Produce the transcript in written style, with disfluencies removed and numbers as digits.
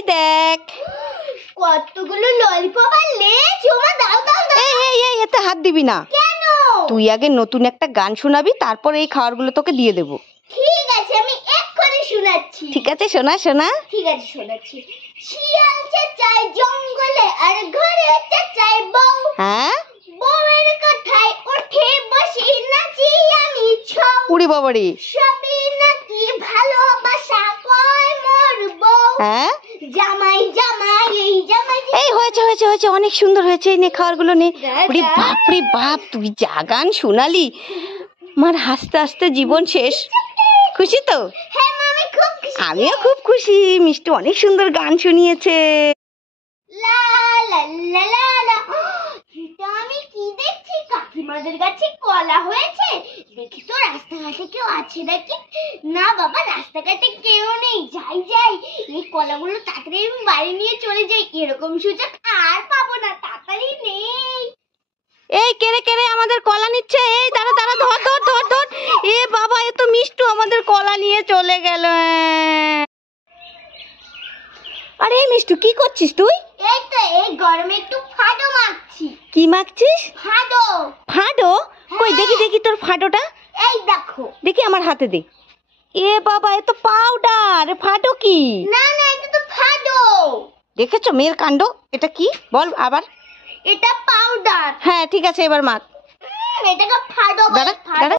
এই দেখ কতগুলো ললিপপ আর লেজ। ওমা দাও দাও দাও। এই এতে হাত দিবি না। কেন? তুই আগে নতুন একটা গান শোনাবি, তারপর এই খাবারগুলো তোকে দিয়ে দেবো। ঠিক আছে, আমি এক্ষুনি শোনাচ্ছি। ঠিক আছে, শোনা শোনা। ঠিক আছে, শোনাচ্ছি। শিয়াল চেঁচায় জঙ্গলে আর ঘরে চেঁচায় বউ। হ্যাঁ, বউয়ের কথায় উঠে বসি নাচি আমি ছৌ। উড়ি বাবারি। সবই নাকি ভালোবাসা কয় মোর বউ। হ্যাঁ, জামাই জামাই এই জামাই। এই হয়েছে হয়েছে হয়েছে, অনেক সুন্দর হয়েছে। এই নে খাবারগুলো নে। ওরে বাপ রে বাপ, তুই যা গান শোনালি, আমার হাসতে হাসতে জীবন শেষ। খুশি তো? হ্যাঁ মামি, খুব খুশি। আমিও খুব খুশি, মিষ্টি অনেক সুন্দর গান শুনিয়েছে। লা লা লা লা লা। এটা আমি কি দেখছি? কাকিমাদের গাছে কলা হয়েছে। দেখি তো রাস্তাঘাটে কেউ আছে নাকি। না বাবা, রাস্তাঘাটে কেউ নেই। যাই যাই, এই কলাগুলো তাড়াতাড়ি আমি বাড়ি নিয়ে চলে যাই। এরকম সুযোগ আর পাবো না, তাড়াতাড়ি নেই। এই কেড়ে কেড়ে আমাদের কলা নিচ্ছে। এই দাঁড়া দাঁড়া, ধর ধর ধর ধর। এ বাবা, এ তো মিষ্টু আমাদের কলা নিয়ে চলে গেল। আরে মিষ্টু, কি করছিস তুই? এই তো এই গরমে একটু ফাডো মারছি। কি মাখছিস? ফাডো। ফাডো? কই দেখি দেখি তোর ফাডোটা। এই দেখো। দেখি আমার হাতে দে। এ বাবা, এ তো পাউডার। ফাডো কি? না না, এটা তো ফাডো। দেখেছো মেয়ের কাণ্ড? এটা কি বল আবার। এটা পাউডার। হ্যাঁ ঠিক আছে, এবার মাখ। এটাকে ফাডো বলে। দাঁড়া দাঁড়া।